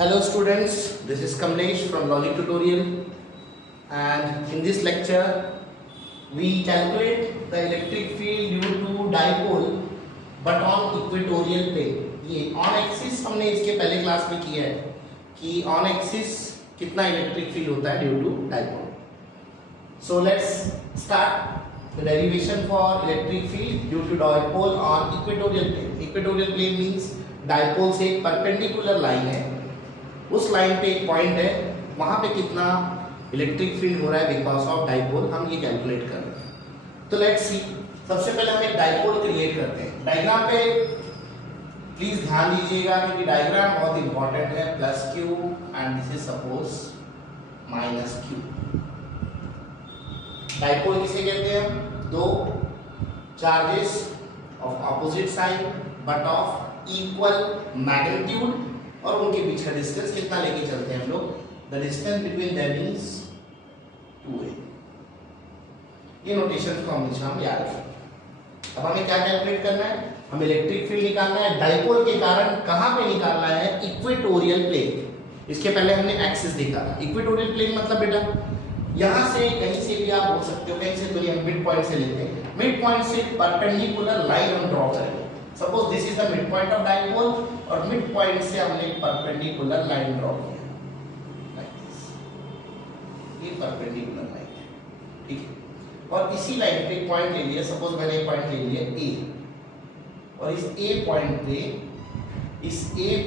Hello students, this is Kamlesh from Logic Tutorial, and in this lecture we calculate the electric field due to dipole but on equatorial plane. ये on axis हमने इसके पहले class में किया है कि on axis कितना electric field होता है due to dipole. So let's start the derivation for electric field due to dipole on equatorial plane. Equatorial plane means dipole से एक perpendicular line है, उस लाइन पे एक पॉइंट है, वहां पे कितना इलेक्ट्रिक फील्ड हो रहा है बिकॉज ऑफ डाइपोल, हम ये कैलकुलेट कर रहे हैं. तो लेट्स सी, सबसे पहले हम एक डाइपोल क्रिएट करते हैं. डायग्राम पे प्लीज ध्यान दीजिएगा क्योंकि डायग्राम बहुत इंपॉर्टेंट है. Plus Q and this is suppose minus Q. Dipole किसे कहते हैं? दो charges of opposite sign but of equal magnitude और उनके बीच का डिस्टेंस कितना लेके चलते हैं हम लोग? The distance between them is 2a. ये नोटेशन को हमेशा हम याद रखें. अब हमें क्या कैलकुलेट करना है? हम इलेक्ट्रिक फील्ड निकालना है. डाइपोल के कारण कहां पे निकालना है? Equatorial plane. इसके पहले हमने एक्सिस देखा था. इक्वेटोरियल प्लेन मतलब बेटा यहां से कहीं से भी आप बोल सकते हो, कहीं से तो हम मिड पॉइंट से लेते हैं. मिड पॉइंट से परपेंडिकुलर लाइन हम ड्रॉ करेंगे. Suppose this is the mid point of dipole और मिड पॉइंट से हमने एक परपेंडिकुलर लाइन ड्रॉ किया लाइक दिस. ये परपेंडिकुलर लाइन है, ठीक है. और इसी लाइन पे पॉइंट ले लिया. सपोज मैंने एक पॉइंट ले लिया ए, और इस ए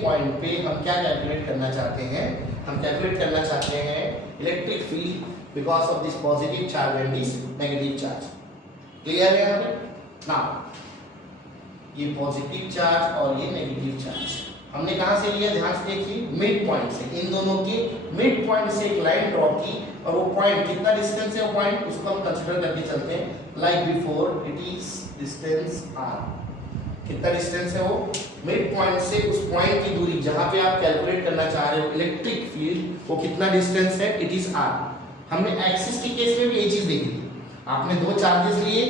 पॉइंट पे हम क्या कैलकुलेट करना चाहते हैं? हम कैलकुलेट करना चाहते हैं electric field because of this positive charge and this negative charge. Clear है? यहाँ पे नाउ ये पॉजिटिव चार्ज और ये नेगेटिव चार्ज हमने कहां से लिया? ध्यान से देखिए, मिड पॉइंट से. इन दोनों के मिड पॉइंट से एक लाइन ड्रॉ की और वो पॉइंट कितना डिस्टेंस है? वो पॉइंट उसको हम कंसीडर करके चलते हैं like before. It is distance r. कितना डिस्टेंस है वो? मिड पॉइंट से उस पॉइंट की दूरी जहां पे आप कैलकुलेट करना चाह रहे हो इलेक्ट्रिक फील्ड, वो कितना डिस्टेंस है? It is r. हमने एक्सिस के केस में भी ये चीज देखी. आपने दो चार्जेस लिए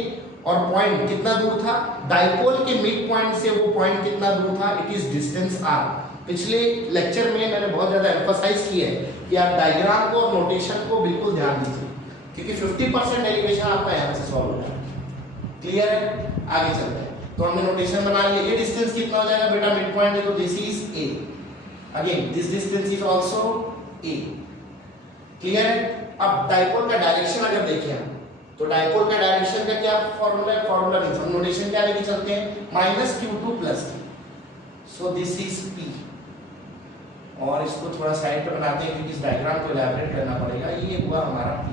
और पॉइंट कितना दूर था? डाइपोल के मिड पॉइंट से वो पॉइंट कितना दूर था? It is distance r. पिछले लेक्चर में मैंने बहुत ज्यादा एम्फसाइज किया है कि आप डायग्राम को और नोटेशन को बिल्कुल ध्यान दीजिए क्योंकि 50% डेरिवेशन आपका यहां से सॉल्व हो जाएगा. क्लियर है? आगे चलते हैं. तो हमने नोटेशन बना लिया. ये डिस्टेंस कितना हो जाएगा बेटा? मिड पॉइंट है तो this is a. Again this distance is also a. Clear है? अब डाइपोल का डायरेक्शन अगर देखें हम, तो डाइपोल का डायरेक्शन का क्या फॉर्मूला है? फॉर्मूला मींस हम नोटेशन क्या लेके चलते हैं? -q2 + q. So this is p. और इसको थोड़ा साइड पे बनाते हैं क्योंकि इस डायग्राम को इलैबोरेट करना पड़ेगा. ये हुआ हमारा p.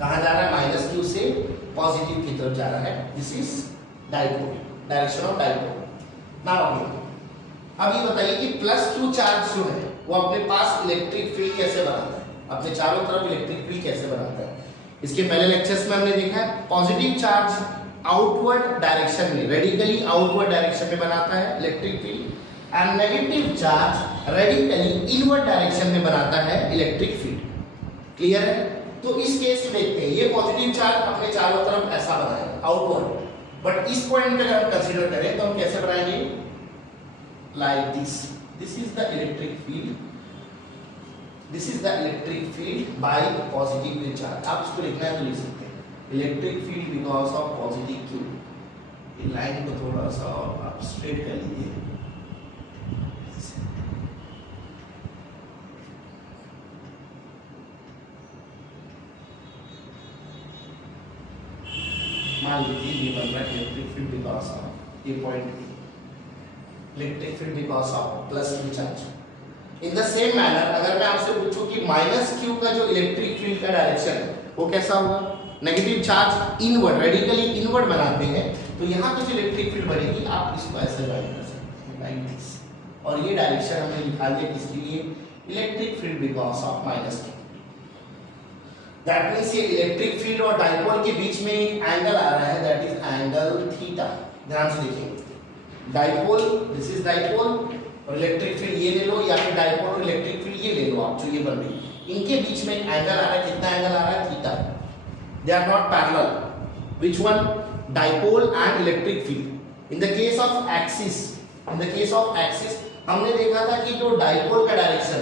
कहां जा रहा है? -q से पॉजिटिव की तरफ जा रहा है. This is dipole, direction of dipole. Now अब ये बताइए कि +q चार्ज जो है वो अपने पास इलेक्ट्रिक फील्ड कैसे बनाता है? अपने चारों तरफ इलेक्ट्रिक फील्ड कैसे बनाता है? इसके पहले लेक्चर्स में हमने देखा है पॉजिटिव चार्ज आउटवर्ड डायरेक्शन में, रेडिकली आउटवर्ड डायरेक्शन में बनाता है electric field and negative charge radically inward direction में बनाता है इलेक्ट्रिक फील्ड. क्लियर है? तो इस केस में देखते हैं ये पॉजिटिव चार्ज अपने चारों तरफ ऐसा बनाएगा आउटवर्ड, बट इस पॉइंट पे अगर हम कंसीडर करें तो हम कैसे बनाएंगे? Like this. This is the electric field. This is the electric field by positive charge. आप इसको लिखना है तो लिख सकते हैं electric field because of positive Q. ये लाइन को थोड़ा सा और आप स्ट्रेट कर लीजिए. मान लीजिए ये बन रहा है electric field because of ये point electric field because of +q charge. In the same manner अगर मैं आपसे पूछूं कि -q का जो इलेक्ट्रिक फील्ड का डायरेक्शन है वो कैसा होगा? Negative charge inward, radically inward बनाते हैं तो यहाँ पे जो इलेक्ट्रिक फील्ड बनेगी आप इसको ऐसे राइट कर सकते हैं लाइक दिस. और ये डायरेक्शन हमने लिखा दिया किसके लिए? Electric field because of -q. That means ये इलेक्ट्रिक फील्ड और डाइपोल के बीच में एक एंगल आ रहा है, दैट इज एंगल थीटा. ध्यान से देखिए, डाइपोल, दिस इज डाइपोल और इलेक्ट्रिक फील्ड ये ले लो, या फिर डाइपोल और इलेक्ट्रिक फील्ड ये ले लो आप जो ये बन रही है. इनके बीच में एक एंगल आ रहा है. कितना एंगल आ रहा है? Theta. They are not parallel. Which one? Dipole and electric field. In the case of axis हमने देखा था कि जो डाइपोल का डायरेक्शन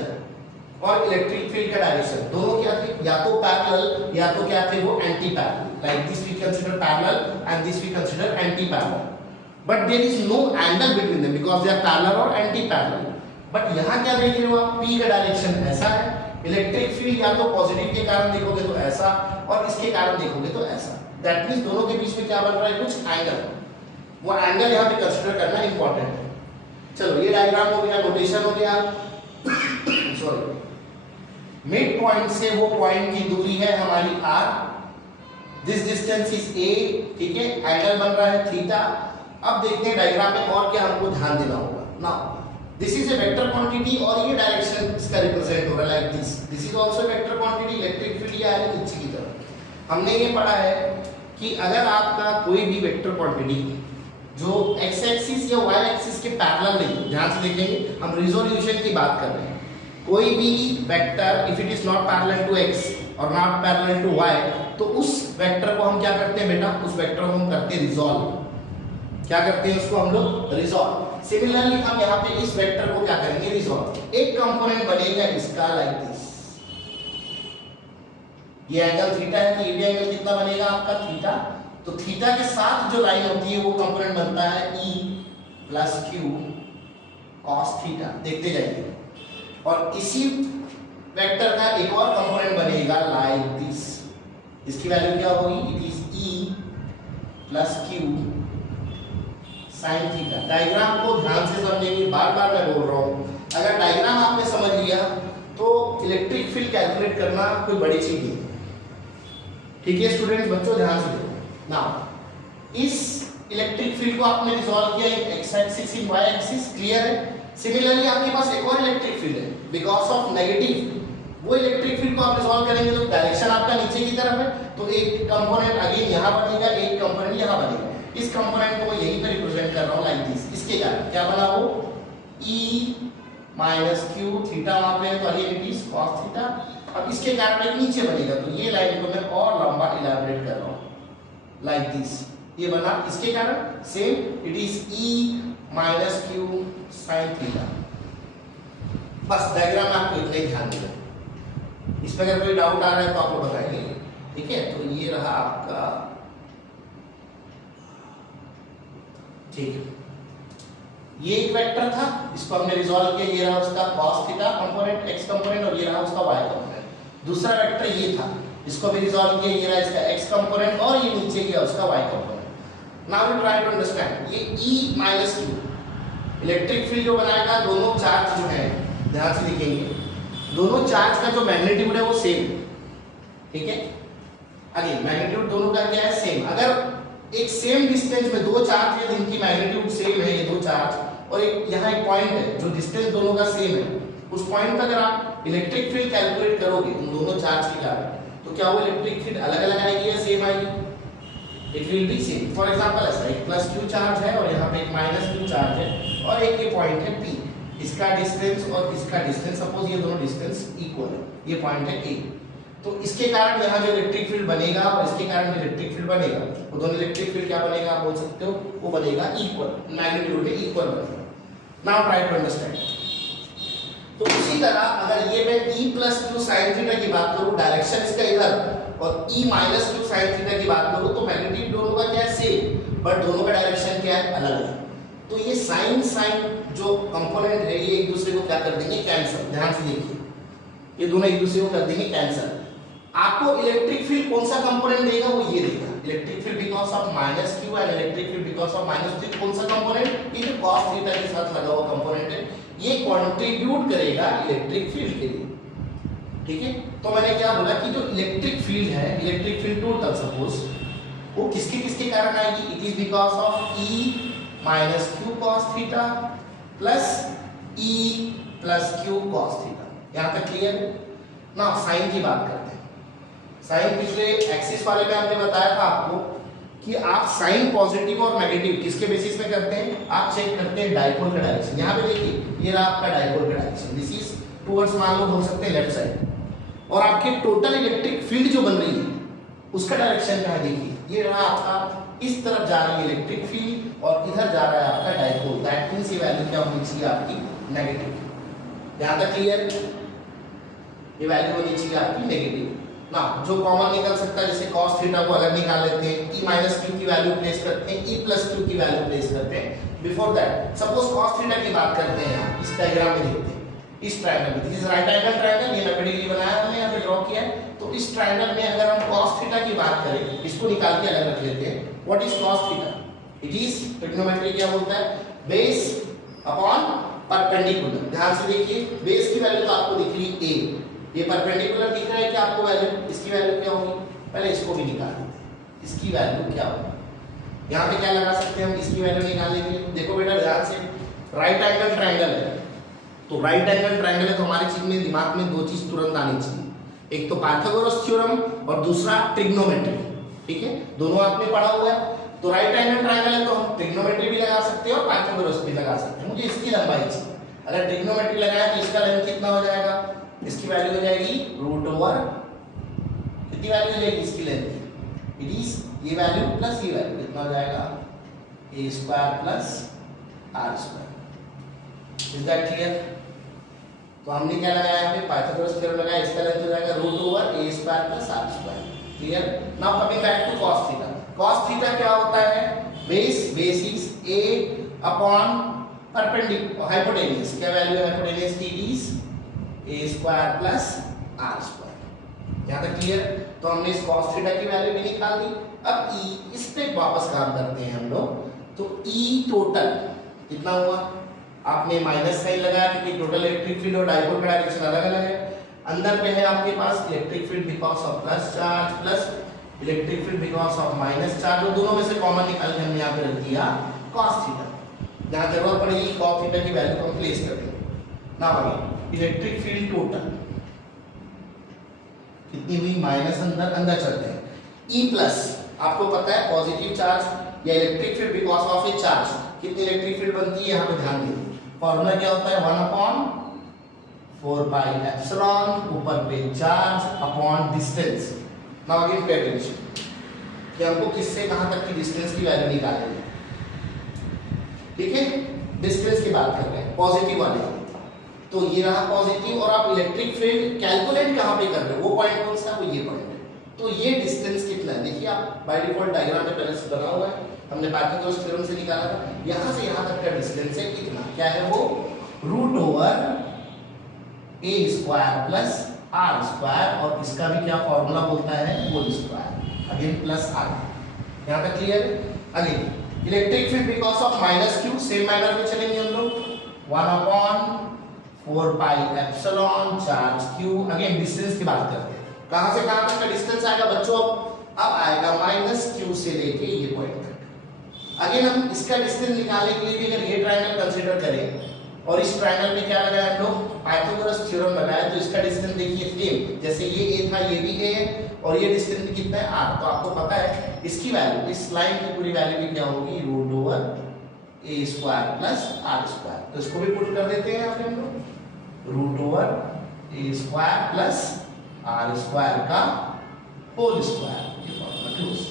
और इलेक्ट्रिक फील्ड का डायरेक्शन दोनों क्या थे, या तो पैरेलल या तो क्या थे वो anti parallel. Like this we consider parallel and this we consider anti parallel, but there is no angle between them because they are parallel और एंटी पैरेलल। बट यहाँ क्या देख रहे हो आप, P का डायरेक्शन ऐसा है, इलेक्ट्रिक फील्ड या तो पॉजिटिव के कारण देखोगे तो ऐसा और इसके कारण देखोगे तो ऐसा। दैट मींस दोनों के बीच में क्या बन रहा है, कुछ एंगल। वो एंगल यहाँ पे कंसीडर करना इंपॉर्टेंट है। चलो ये डायग्राम हो गया, नोटेशन हो गया। सॉरी, मिड पॉइंट से वो पॉइंट की दूरी है हमारी r, this distance is a, ठीक है, एंगल बन रहा है थीटा। अब देखते हैं डायग्राम में और क्या हमको ध्यान देना होगा। Now this is a vector quantity और ये डायरेक्शन इसका रिप्रेजेंट हो रहा है like this. This is also vector quantity, electric field ये है नीचे की तरफ। हमने ये पढ़ा है कि अगर आपका कोई भी वेक्टर क्वांटिटी जो x एक्सिस या y एक्सिस के पैरेलल नहीं, ध्यान से देखेंगे हम रिजोल्यूशन की बात कर रहे हैं, कोई भी vector if it is not parallel to x और नॉट पैरेलल टू y, तो उस वेक्टर को हम क्या करते हैं बेटा, उस वेक्टर को हम करते हैं रिजॉल्व। क्या करते हैं उसको हम लोग, रिजॉल्व। सिमिलरली हम यहाँ पे इस वेक्टर को क्या करेंगे, रिजॉल्व। एक कंपोनेंट बनेगा इसका लाइक दिस, ये एंगल थीटा है तो ये भी एंगल कितना बनेगा आपका, थीटा। तो थीटा के साथ जो लाइन होती है वो कंपोनेंट बनता है E plus Q cos theta. देखते जाइए। और इसी वेक्टर का एक और कंपोनेंट बनेगा लाइक दिस, इसकी वैल्यू क्या होगी, it is E plus Q sin theta. Diagram को ध्यान से समझेंगे, बार बार मैं बोल रहा हूँ। अगर डायग्राम आपने समझ लिया तो इलेक्ट्रिक फील्ड कैलकुलेट करना कोई बड़ी चीज नहीं। ठीक है स्टूडेंट्स, बच्चों ध्यान से देखो। नाउ इस इलेक्ट्रिक फील्ड को आपने रिजॉल्व किया इन x एक्सिस इन y एक्सिस, क्लियर है। सिमिलरली आपके पास एक और इलेक्ट्रिक फील्ड है बिकॉज ऑफ नेगेटिव, वो इलेक्ट्रिक फील्ड को आप रिजॉल्व करेंगे तो डायरेक्शन आपका नीचे की तरफ है, तो एक कंपोनेंट अगेन यहाँ बनेगा, एक कंपोनेंट यहाँ बनेगा। इस कंपोनेंट को मैं यहीं पे रिप्रेजेंट कर रहा हूँ लाइक दिस। इसके कारण क्या बना वो E माइनस Q, थीटा वहां पे है तो again it is cos theta. अब इसके कारण एक नीचे बनेगा, तो ये लाइन को मैं और लंबा इलैबोरेट कर रहा हूँ लाइक दिस, ये बना इसके कारण same, it is E minus Q sin theta. बस डायग्राम में आपको इतना ही ध्यान देना। इसमें अगर कोई डाउट आ रहा है तो आपको बताएंगे, ठीक है। तो ये रहा आपका, ठीक है, ये एक वेक्टर था, इसको हमने रिजॉल्व किया, ये रहा उसका cos theta component x component और ये रहा उसका y कंपोनेंट। दूसरा वेक्टर ये था, इसको भी रिजॉल्व किया, ये रहा इसका x कंपोनेंट और ये नीचे गया उसका y component. Now we try to understand ये E minus Q electric field जो बनाएगा, दोनों चार्ज जो है ध्यान से देखेंगे, दोनों चार्ज का जो मैग्नीट्यूड है वो सेम, ठीक है। अगेन मैग्नीट्यूड दोनों का क्या है, सेम। अगर एक सेम डिस्टेंस में दो चार्ज है जिनकी मैग्नीट्यूड सेम है, ये दो चार्ज, और एक यहाँ एक पॉइंट है जो डिस्टेंस दोनों का सेम है, उस पॉइंट पर अगर आप इलेक्ट्रिक फील्ड कैलकुलेट करोगे उन दोनों चार्ज के कारण, तो क्या वो इलेक्ट्रिक फील्ड अलग अलग आएगी या सेम आएगी, it will be same. For example ऐसा एक प्लस Q चार्ज है और यहाँ पे एक माइनस Q चार्ज है और एक ये पॉइंट है P, इसका डिस्टेंस और इसका डिस्टेंस, सपोज ये दोनों डिस्टेंस इक्वल है, ये पॉइंट है A, तो इसके कारण यहाँ जो इलेक्ट्रिक फील्ड बनेगा और इसके कारण जो इलेक्ट्रिक फील्ड बनेगा, वो दोनों इलेक्ट्रिक फील्ड क्या बनेगा आप बोल सकते हो, वो बनेगा इक्वल, मैग्नीट्यूड में इक्वल बनेगा। Now try to understand. तो इसी तरह अगर ये मैं E plus Q sin theta की बात करूँ, डायरेक्शन इसका इधर, और E minus Q sin theta की बात करूँ तो मैग्नीट्यूड दोनों का क्या है, सेम, बट दोनों का डायरेक्शन क्या है, अलग है। तो ये साइन जो कंपोनेंट है ये एक दूसरे को क्या कर देंगे, कैंसिल। ध्यान से देखिए, ये दोनों एक दूसरे को कर देंगे कैंसिल। आपको इलेक्ट्रिक फील्ड कौन सा कंपोनेंट देगा, वो ये देगा, electric field because of minus Q and electric field because of minus Q। कौन सा कंपोनेंट, ये जो cos थीटा के साथ लगा हुआ कंपोनेंट है, ये कंट्रीब्यूट करेगा इलेक्ट्रिक फील्ड के लिए, ठीक है। तो मैंने क्या बोला कि जो इलेक्ट्रिक फील्ड है, इलेक्ट्रिक फील्ड टोटल सपोज वो किसके किसके कारण आएगी, it is because of E minus Q cos theta plus E plus Q cos theta. यहाँ तक क्लियर है ना। साइन की बात करते हैं। साइन पिछले एक्सिस वाले में हमने बताया था आपको कि आप साइन पॉजिटिव और नेगेटिव किसके बेसिस पे करते हैं, आप चेक करते हैं डाइपोल का डायरेक्शन। यहाँ पे देखिए ये रहा आपका डाइपोल का डायरेक्शन, दिस इज टुवर्ड्स, मान लो बोल सकते हैं लेफ्ट साइड, और आपके टोटल इलेक्ट्रिक फील्ड जो बन रही है उसका डायरेक्शन क्या है, देखिए ये रहा आपका, इस तरफ जा रही है इलेक्ट्रिक फील्ड और इधर जा रहा है आपका डाइपोल, दैट मींस ये वैल्यू क्या होनी चाहिए आपकी नेगेटिव। यहां तक क्लियर? ये वैल्यू होनी चाहिए आपकी नेगेटिव ना। जो कॉमन निकल सकता है, जैसे cos थीटा को अगर निकाल लेते हैं, e माइनस क्यू की वैल्यू प्लेस करते हैं, e प्लस क्यू की वैल्यू प्लेस करते हैं। Before that suppose cos theta की बात करते हैं, यहाँ इस डायग्राम में देखते हैं, इस ट्रायंगल में, this is right angle triangle, ये 90 डिग्री बनाया हमने यहाँ पे ड्रॉ किया है। तो इस ट्रायंगल में अगर हम cos थीटा की बात करें, इसको निकाल के अलग रख लेते हैं। What is cos theta? It is trigonometry क्या बोलता है? Base upon perpendicular. ध्यान से देखिए, बेस की वैल्यू तो आपको दिख रही है a, ये परपेंडिकुलर दिख रहा है कि आपको वैल्यू, इसकी वैल्यू क्या होगी? पहले इसको भी निकाल लेते हैं, इसकी वैल्यू क्या होगी। यहाँ पे क्या लगा सकते हैं हम इसकी वैल्यू निकालने के लिए? देखो बेटा ध्यान से, राइट एंगल ट्रायंगल है, तो राइट एंगल ट्रायंगल है तो हमारे चीज में दिमाग में दो चीज तुरंत आनी चाहिए, एक तो पाइथागोरस थ्योरम और दूसरा ट्रिग्नोमेट्री। ठीक है, दोनों आपने पढ़ा हुआ है। तो राइट एंगल ट्रायंगल है तो हम ट्रिग्नोमेट्री भी लगा सकते हैं और पाइथागोरस भी लगा सकते हैं। मुझे इसकी लंबाई चाहिए, अगर ट्रिग्नोमेट्री लगाया तो इसका लेंथ कितना हो जाएगा? इसकी वैल्यू हो जाएगी रूट ओवर, कितनी वैल्यू हो जाएगी इसकी लेंथ की? इट इज ये वैल्यू प्लस ये वैल्यू, कितना हो जाएगा? a square plus r square. Is that clear? तो हमने क्या लगाया यहाँ पे? पाइथागोरस थ्योरम लगाया, इसका लेंथ हो जाएगा root over a square plus r square. Clear? Now coming back to cos theta. cos theta क्या होता है? Base is a upon perpendicular hypotenuse. क्या वैल्यू है हाइपोटेन्यूज की? Is a square plus r square. यहाँ तक क्लियर? तो हमने इस cos थीटा की वैल्यू भी निकाल दी। अब e, इस पे वापस काम करते हैं हम लोग। तो e टोटल कितना हुआ? आपने माइनस साइन लगाया क्योंकि टोटल इलेक्ट्रिक फील्ड और डाइपोल का डायरेक्शन अलग अलग है। अंदर पे है आपके पास electric field because of plus charge plus electric field because of minus charge, और दोनों में से कॉमन निकाल के हमने यहाँ पे रख दिया cos थीटा। जहाँ जरूरत पड़ेगी cos थीटा की वैल्यू को हम प्लेस कर देंगे। Now again electric field total कितनी हुई? माइनस अंदर चलते हैं, E प्लस आपको पता है पॉजिटिव चार्ज या electric field because of A charge, कितनी इलेक्ट्रिक फील्ड बनती है? यहाँ पे ध्यान दीजिए, फॉर्मूला क्या होता है? 1/4 पाई एप्सिलॉन, ऊपर पे charge upon distance. Now again pay attention कि हमको किससे कहां तक की डिस्टेंस की वैल्यू निकालनी है। ठीक है, डिस्टेंस की बात कर रहे हैं, पॉजिटिव वाले। तो ये रहा पॉजिटिव, और आप इलेक्ट्रिक फील्ड कैलकुलेट कहां पे कर रहे हो? वो पॉइंट कौन सा है? वो ये पॉइंट है। तो ये डिस्टेंस कितना है? देखिए आप बाय डिफॉल्ट डायग्राम में पहले से बना हुआ है, हमने पाइथागोरस थ्योरम से निकाला था। यहां से यहां तक का डिस्टेंस है कितना? क्या है वो? Root over a square plus r square, और इसका भी क्या फॉर्मूला बोलता है? Whole square, again plus r। यहां तक क्लियर? Again electric field because of minus q, same manner में चलेंगे हम लोग। 1/4 pi epsilon charge q, again distance की बात करते हैं। कहां से कहां तक का डिस्टेंस आएगा बच्चों? अब आएगा माइनस q से लेके ये पॉइंट तक। अगेन हम इसका डिस्टेंस निकालने के लिए भी अगर ये ट्रायंगल कंसीडर करें और इस ट्रायंगल में क्या लगाया हम लोग? पाइथागोरस थ्योरम लगाया, तो इसका डिस्टेंस देखिए सेम, जैसे ये a था ये भी a है, और ये डिस्टेंस कितना है? r। तो आपको पता है इसकी वैल्यू, इस लाइन की पूरी वैल्यू भी क्या होगी? Root over a square plus r square. तो इसको भी पुट कर देते हैं यहाँ पे हम लोग, root over a square plus r square का होल स्क्वायर।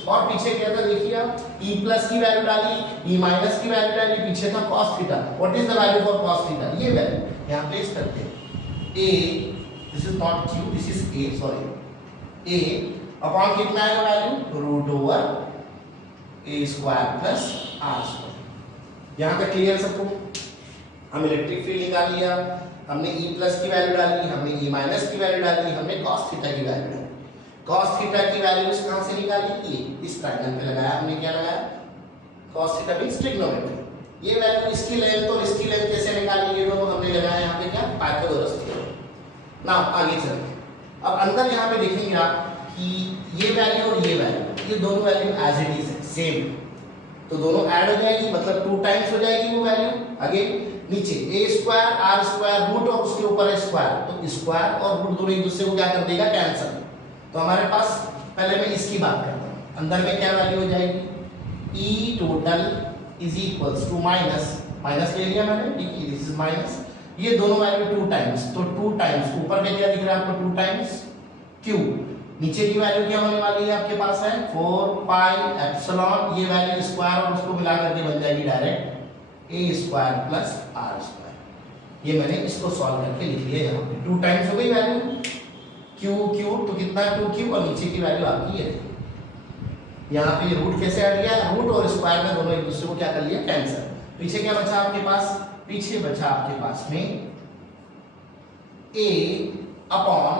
और पीछे क्या था देखिए आप, e प्लस की वैल्यू डाली, e माइनस की वैल्यू डाली, पीछे था cos theta. What is the value for cos theta? ये वैल्यू यहां प्लेस करते हैं, a, this is not q, this is a, sorry, a upon कितना आएगा value? Root over a square plus r square. यहां तक क्लियर सबको? हम इलेक्ट्रिक फील्ड निकाल लिया, हमने e प्लस की वैल्यू डाली, हमने e माइनस की वैल्यू डाली, हमने cos थीटा की वैल्यू डाली। cos थीटा की वैल्यू कहां से निकाली? ये इस ट्रायंगल पे लगाया हमने। क्या लगाया? cos theta means trigonometry. ये वैल्यू इसकी लेंथ और इसकी लेंथ कैसे निकाली? ये दोनों हमने लगाया यहाँ पे क्या? Pythagoras theorem. नाउ आगे चलते हैं। अब अंदर यहाँ पे देखेंगे आप कि ये वैल्यू और ये वैल्यू, ये दोनों वैल्यू एज इट इज है, सेम। तो दोनों ऐड हो जाएगी, मतलब 2 टाइम्स हो जाएगी वो वैल्यू। अगेन नीचे a square r square root और उसके ऊपर है स्क्वायर, तो स्क्वायर और रूट दोनों एक दूसरे को क्या कर देगा? कैंसिल। तो हमारे पास, पहले मैं इसकी बात करता हूँ, अंदर में क्या वैल्यू हो जाएगी? e total is equals to minus ले लिया मैंने, दिस इज माइनस, ये दोनों वैल्यू 2 टाइम्स, तो 2 टाइम्स ऊपर में क्या दिख रहा है आपको? 2 टाइम्स q नीचे की वैल्यू क्या होने वाली है आपके पास है 4 पाई एप्सिलॉन, ये वैल्यू स्क्वायर और उसको मिला करके बन जाएगी direct A square plus R square. ये मैंने इसको सॉल्व करके लिख लिया यहाँ पे 2 टाइम्स हो गई वैल्यू क्यू क्यू, तो कितना है 2q और नीचे की वैल्यू आपकी है। यहाँ पे रूट कैसे हट गया, रूट और स्क्वायर में दोनों एक दूसरे को क्या कर लिया कैंसिल। पीछे क्या बचा आपके पास, पीछे बचा आपके पास में a अपॉन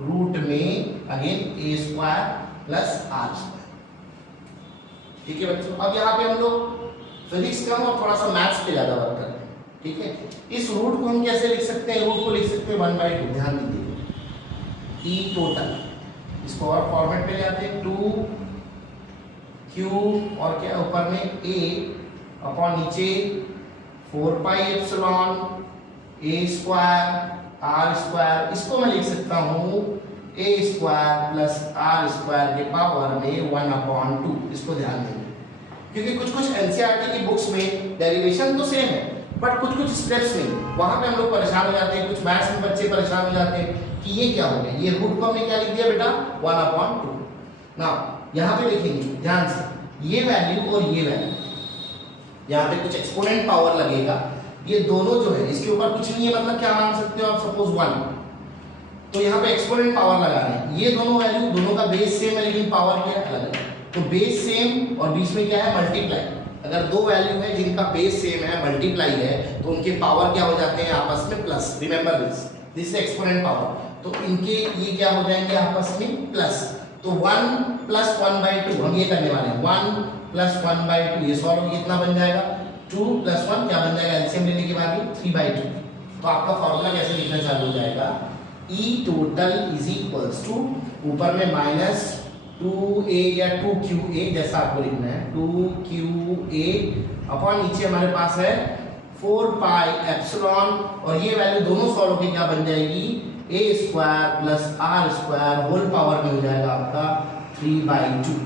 रूट में again A square plus R square. ठीक है बच्चों, अब यहाँ पे हम लोग फिजिक्स कम और थोड़ा सा मैथ्स पे ज्यादा वर्क कर रहे हैं। ठीक है, इस रूट को हम कैसे लिख सकते हैं, रूट को लिख सकते हैं 1/2, ध्यान दीजिए ई टोटल, इसको और फॉर्मेट पे ले आते हैं 2q और क्या ऊपर में a अपॉन नीचे 4 pi epsilon a square R square. इसको मैं लिख सकता हूँ a square plus R square के पावर में 1/2। इसको ध्यान देंगे क्योंकि कुछ कुछ एनसीईआरटी की बुक्स में डेरिवेशन तो सेम है बट कुछ कुछ स्टेप्स नहीं, वहां पे हम लोग परेशान हो जाते हैं, कुछ मैथ्स में बच्चे परेशान हो जाते हैं कि ये क्या हो गया, ये रूट को हमने क्या लिख दिया बेटा 1/2। ना यहाँ पे देखेंगे ध्यान से, ये वैल्यू और ये वैल्यू, यहाँ पे कुछ एक्सपोनेंट पावर लगेगा, ये दोनों जो है इसके ऊपर कुछ नहीं है, मतलब क्या मान सकते हो आप, सपोज 1, तो यहाँ पे एक्सपोनेंट पावर लगाना है। ये दोनों वैल्यू, दोनों का बेस सेम है लेकिन पावर क्या है अलग है, तो बेस सेम और बीच में क्या है मल्टीप्लाई। अगर दो वैल्यू है जिनका बेस सेम है मल्टीप्लाई है तो उनके पावर क्या हो जाते हैं आपस में plus. Remember this is exponent power, तो इनके ये क्या हो जाएंगे आपस में प्लस। तो 1 + 1/2 हम ये करने वाले हैं, 1 + 1/2 ये सॉल्व कितना बन जाएगा 2 + 1 क्या बन जाएगा, एलसीएम लेने के बाद 3/2। तो आपका फॉर्मूला कैसे लिखना चालू हो जाएगा, ई टोटल इज इक्वल्स टू ऊपर में माइनस 2a या 2qa जैसा आपको लिखना है 2qa अपॉन नीचे हमारे पास है 4 पाई एप्सिलॉन और ये वैल्यू दोनों सॉल्व होकर क्या बन जाएगी a square plus R square whole power में हो जाएगा आपका 3/2।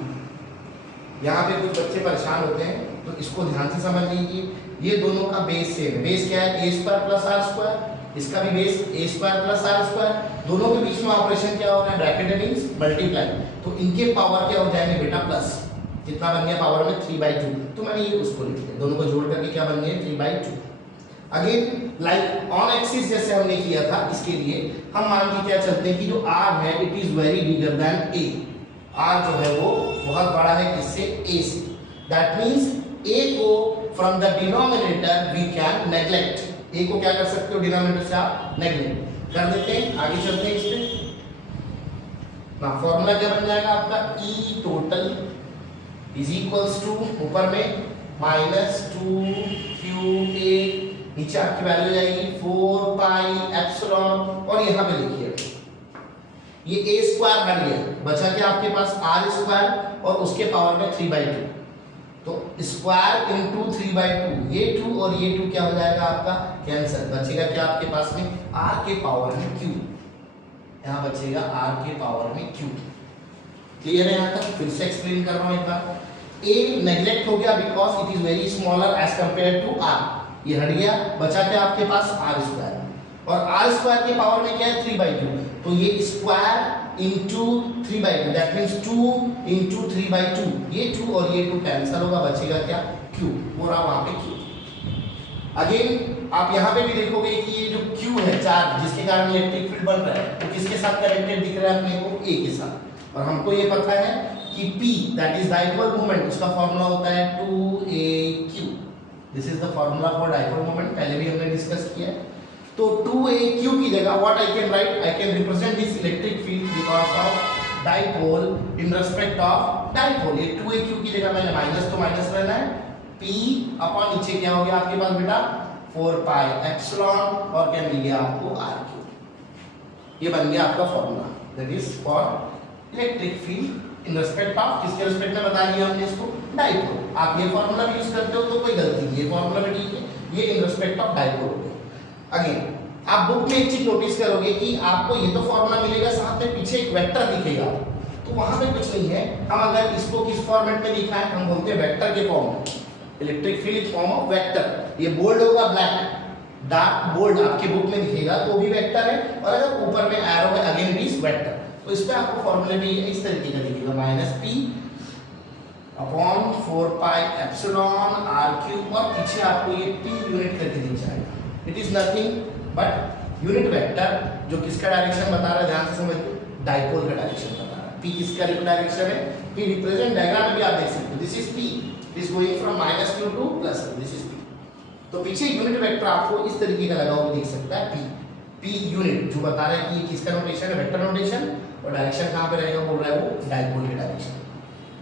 यहाँ पे कुछ बच्चे परेशान होते हैं तो इसको ध्यान से समझ लीजिए, ये दोनों का बेस सेम है, बेस क्या है a square plus R square, इसका भी base a square plus R square, दोनों के बीच में ऑपरेशन क्या हो रहा है ब्रैकेट मींस मल्टीप्लाई, तो इनके पावर क्या हो जाएंगे बेटा प्लस, कितना बन गया पावर में 3/2। तो मैंने ये उसको लिख दिया, दोनों को जोड़ करके क्या बन गया 3/2। अगेन लाइक ऑन एक्सिस जैसे हमने किया था, इसके लिए हम मान के क्या चलते हैं कि जो r है it is very bigger than a, r जो है वो बहुत बड़ा है किससे a से, दैट मींस a को from the denominator we can neglect, a को क्या कर सकते हो डिनोमिनेटर से आप नेग्लेक्ट कर देते हैं। आगे चलते हैं इस पे ना, फॉर्मूला क्या बन जाएगा आपका ई टोटल इज इक्वल्स टू ऊपर में माइनस 2qa, नीचे आपकी वैल्यू जाएगी 4 पाई एप्सिलॉन और यहाँ पे देखिए ये a स्क्वायर हट गया, बचा क्या आपके पास r स्क्वायर और उसके पावर में 3/2, तो स्क्वायर इनटू 3/2, ये 2 और ये 2 क्या हो जाएगा आपका कैंसिल, बचेगा क्या आपके पास में r के पावर में q, यहाँ बचेगा r के पावर में q। क्लियर है यहाँ तक, फिर से एक्सप्लेन कर रहा हूँ एक बार, a नेग्लेक्ट हो गया because it is very smaller as compare to r, ये हट गया, बचा क्या आपके पास r स्क्वायर और r स्क्वायर के पावर में क्या है 3/2, तो ये square into 3/2 that means 2 into 3/2, ये 2 और ये 2 कैंसिल होगा, बचेगा क्या q, पूरा वहां पे q। अगेन आप यहाँ पे भी देखोगे कि ये जो q है चार्ज जिसके कारण इलेक्ट्रिक फील्ड बन रहा है वो किसके साथ कनेक्टेड दिख रहा है अपने को a के साथ, और हमको ये पता है कि p that is dipole moment, उसका फार्मूला होता है 2aq, this is the formula for dipole moment, पहले भी हमने डिस्कस किया है। तो 2aq की जगह what I can write, I can represent this electric field because of dipole in respect of dipole, ये 2aq की जगह मैंने माइनस तो माइनस रहना है, p अपॉन नीचे क्या हो गया आपके पास बेटा 4 पाई एप्सिलॉन और क्या मिल गया आपको r3, ये बन गया आपका formula that is for electric field in respect of, किसके रिस्पेक्ट में बता दिया हमने इसको डाइपोल। आप ये फार्मूला भी यूज करते हो तो कोई गलती नहीं, ये फार्मूला भी ठीक है, ये in respect of dipole. Again आप बुक में एक चीज नोटिस करोगे कि आपको ये तो फॉर्मूला मिलेगा, साथ में पीछे एक वेक्टर दिखेगा, तो वहां पे कुछ नहीं है, हम अगर इसको किस फॉर्मेट में लिखा है हम बोलते हैं वेक्टर के फॉर्म में, electric field form of vector, ये बोल्ड होगा ब्लैक डार्क बोल्ड आपके बुक में दिखेगा तो भी वेक्टर है, और अगर ऊपर में एरो है अगेन भी वेक्टर, तो इस पे आपको फॉर्मूला भी इस तरीके का दिखेगा, minus P upon 4 pi epsilon R cube, और पीछे आपको ये पी यूनिट करके दिख जाएगा। It is nothing but unit vector, जो किसका डायरेक्शन बता रहा है, ध्यान से समझिए, डाइपोल का डायरेक्शन बता रहा है। पी किसका डायरेक्शन है, पी रिप्रेजेंट, डायग्राम में भी आप देख सकते हो, this is P, is going from minus Q two plus, this is P. तो पीछे यूनिट वेक्टर आपको इस तरीके का लगा हुआ दिख सकता है, पी पी यूनिट, जो बता रहा है कि किसका नोटेशन है, वेक्टर नोटेशन, और डायरेक्शन कहाँ पे रहेगा, बोल रहा है वो डाइपोल के डायरेक्शन।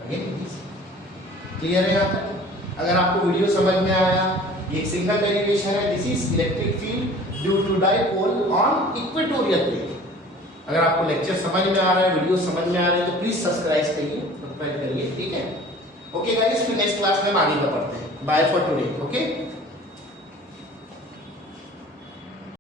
अगेन क्लियर है यहाँ तक? अगर आपको वीडियो समझ में आया, ये एक सिंगल डेरिवेशन है, this is electric field due to dipole on equatorial plane. अगर आपको लेक्चर समझ में आ रहा है, वीडियो समझ में आ रही है, तो प्लीज सब्सक्राइब करिए, ठीक है? ओके गाइस, फिर नेक्स्ट क्लास में हम आगे का पढ़ते हैं। Bye for today, okay.